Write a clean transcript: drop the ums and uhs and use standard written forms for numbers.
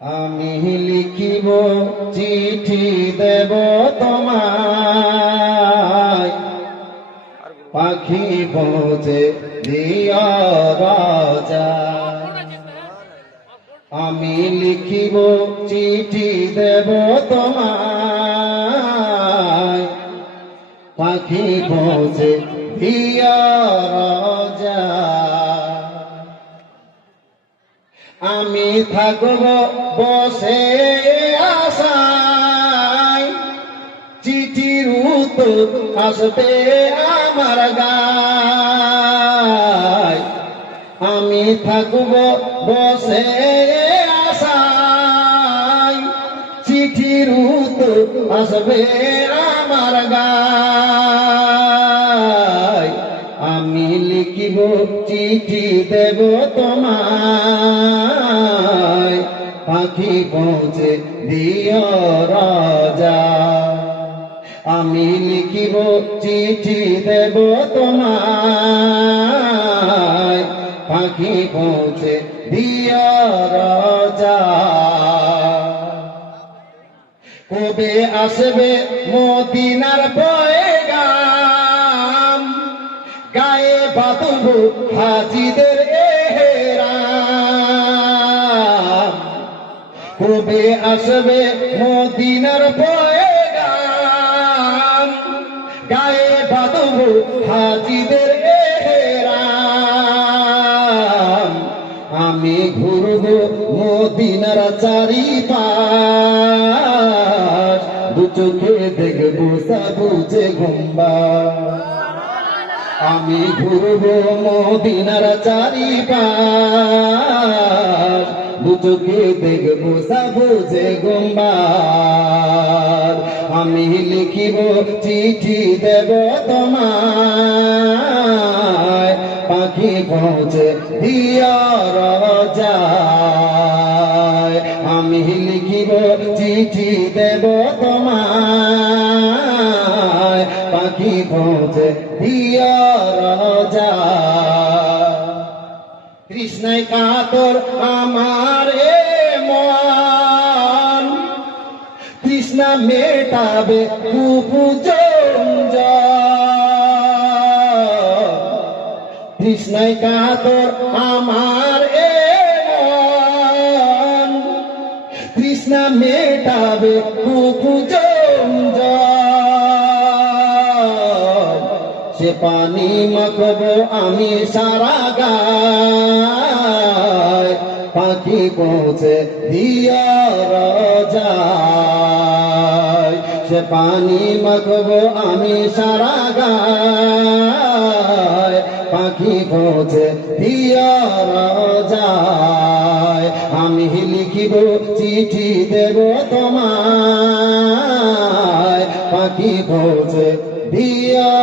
আমি লিখিব চিঠি দেব তোমায়, পাখি পৌঁছে দিও রাজা। আমি লিখিব চিঠি দেব তোমায়, পাখি পৌঁছে দিও রাজা। আমি থাকব বসে আশায়, চিঠির উত্তর আসবে আমার গায়। আমি থাকব বসে আশায়, চিঠির উত্তর আসবে আমার গায়। আমি লিখিব চিঠি দেব তোমায়, পাখি পৌঁছে দিও রাজা। আমি লিখিব চিঠি দেব তোমায়, পাখি পৌঁছে দিও রাজা। কবে আসবে মদিনার পয়গাম, গায়ে বাঁধব হাজিদের এহরাম। কবে আসবে মদিনার পয়গাম, গায়ে বাঁধব হাজিদের এহরাম। আমি ঘুরব মদিনার চারিপাশ, দু চোখে দেখব সবুজে গুম্বাদ। আমি ঘুরব মদিনার চারিপাশ, দু চোখে দেখব সবুজে গুম্বাদ। আমি লিখিব চিঠি দেব তোমায়, পাখি পৌঁছে দিও রাজা। আমি লিখিব চিঠি দেব তোমায়, পাখি পৌঁছে দিও রাজা। তৃষ্ণায় কাতর আমার এ মন, তৃষ্ণা মেটাবে কুপুজঞ্জ। তৃষ্ণায় কাতর আমার এ মন, তৃষ্ণা মেটাবে কুপুজঞ্জ। সে পানি মাখব আমি সারা গায়, পাখি পৌঁছে দিও রাজা। সে পানি মাখব আমি সারা গায়, পাখি পৌঁছে দিও রাজা। আমি লিখিব চিঠি দেব তোমায়, পাখি পৌঁছে দিও